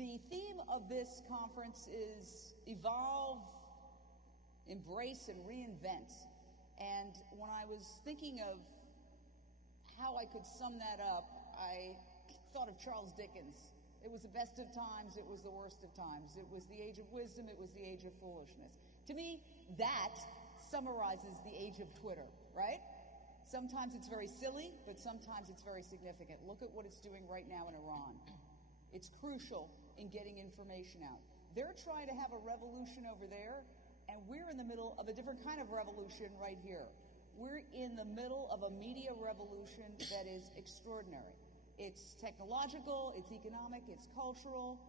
The theme of this conference is Evolve, Embrace, and Reinvent. And when I was thinking of how I could sum that up, I thought of Charles Dickens. It was the best of times, it was the worst of times. It was the age of wisdom, it was the age of foolishness. To me, that summarizes the age of Twitter, right? Sometimes it's very silly, but sometimes it's very significant. Look at what it's doing right now in Iran. It's crucial in getting information out. They're trying to have a revolution over there, and we're in the middle of a different kind of revolution right here. We're in the middle of a media revolution that is extraordinary. It's technological, it's economic, it's cultural,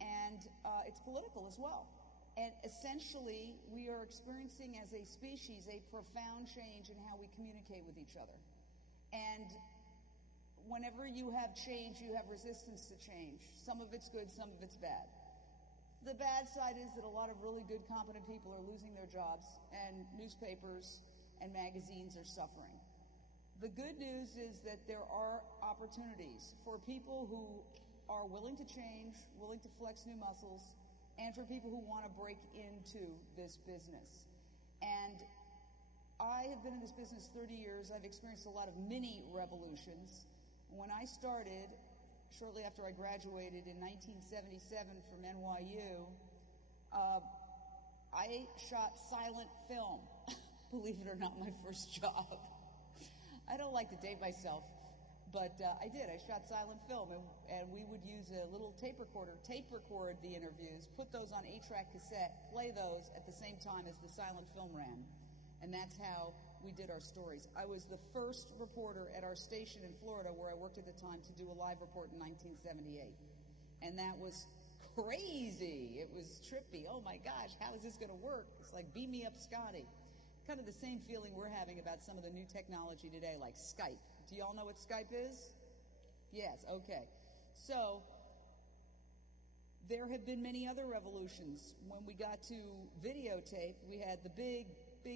and it's political as well. And essentially, we are experiencing as a species a profound change in how we communicate with each other. And whenever you have change, you have resistance to change. Some of it's good, some of it's bad. The bad side is that a lot of really good, competent people are losing their jobs, and newspapers and magazines are suffering. The good news is that there are opportunities for people who are willing to change, willing to flex new muscles, and for people who want to break into this business. And I have been in this business 30 years. I've experienced a lot of mini revolutions. When I started, shortly after I graduated in 1977 from NYU, I shot silent film. Believe it or not, my first job. I don't like to date myself, but I did. I shot silent film, and we would use a little tape recorder, tape record the interviews, put those on 8-track cassette, play those at the same time as the silent film ran. And that's how we did our stories. I was the first reporter at our station in Florida, where I worked at the time, to do a live report in 1978. And that was crazy. It was trippy. Oh my gosh, how is this going to work? It's like, beam me up, Scotty. Kind of the same feeling we're having about some of the new technology today, like Skype. Do you all know what Skype is? Yes, okay. So there have been many other revolutions. When we got to videotape, we had the big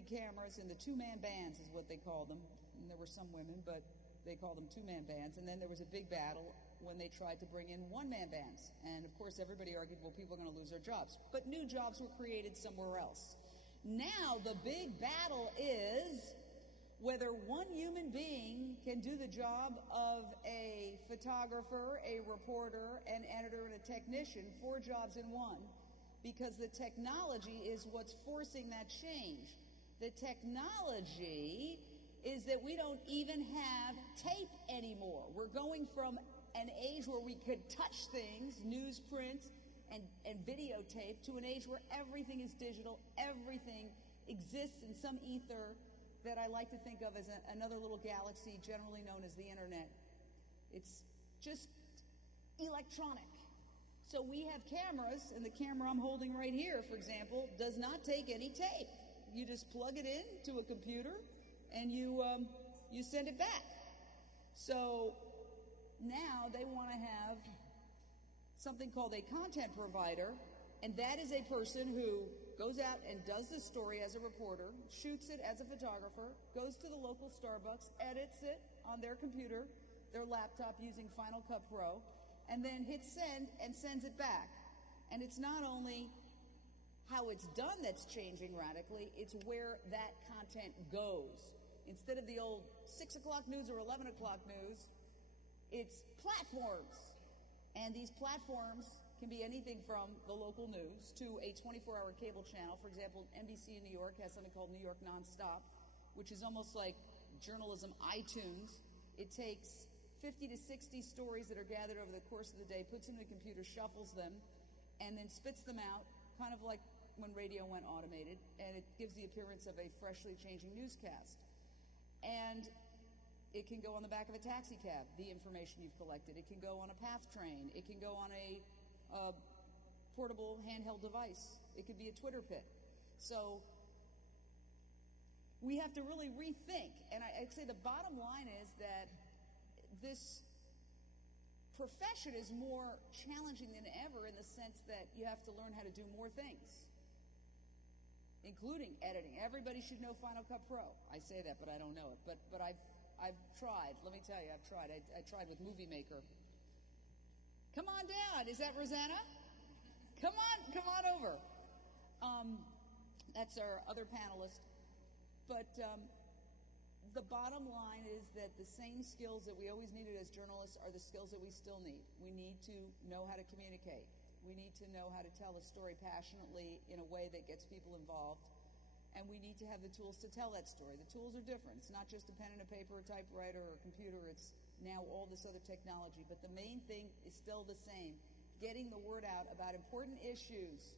cameras and the two-man bands is what they called them. And there were some women, but they called them two-man bands. And then there was a big battle when they tried to bring in one-man bands. And of course, everybody argued, well, people are going to lose their jobs. But new jobs were created somewhere else. Now the big battle is whether one human being can do the job of a photographer, a reporter, an editor, and a technician, 4 jobs in one, because the technology is what's forcing that change. The technology is that we don't even have tape anymore. We're going from an age where we could touch things, newsprint, and videotape, to an age where everything is digital, everything exists in some ether that I like to think of as another little galaxy, generally known as the internet. It's just electronic. So we have cameras, and the camera I'm holding right here, for example, does not take any tape. You just plug it in to a computer, and you send it back. So now they want to have something called a content provider, and that is a person who goes out and does the story as a reporter, shoots it as a photographer, goes to the local Starbucks, edits it on their computer, their laptop using Final Cut Pro, and then hits send and sends it back. And it's not only how it's done that's changing radically, it's where that content goes. Instead of the old 6 o'clock news or 11 o'clock news, it's platforms. And these platforms can be anything from the local news to a 24-hour cable channel. For example, NBC in New York has something called New York Nonstop, which is almost like journalism iTunes. It takes 50 to 60 stories that are gathered over the course of the day, puts them in the computer, shuffles them, and then spits them out, kind of like when radio went automated, and it gives the appearance of a freshly changing newscast. And it can go on the back of a taxi cab, the information you've collected. It can go on a PATH train. It can go on a portable handheld device. It could be a Twitter pit. So we have to really rethink. And I'd say the bottom line is that this profession is more challenging than ever, in the sense that you have to learn how to do more things, including editing. Everybody should know Final Cut Pro. I say that, but I don't know it. But I've tried. Let me tell you, I've tried. I tried with Movie Maker. Come on down. Is that Rossana? Come on over. That's our other panelist. But the bottom line is that the same skills that we always needed as journalists are the skills that we still need. We need to know how to communicate. We need to know how to tell a story passionately in a way that gets people involved. And we need to have the tools to tell that story. The tools are different. It's not just a pen and a paper, a typewriter, or a computer. It's now all this other technology. But the main thing is still the same. Getting the word out about important issues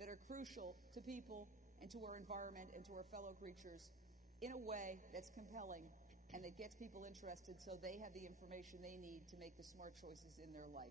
that are crucial to people and to our environment and to our fellow creatures in a way that's compelling and that gets people interested so they have the information they need to make the smart choices in their life.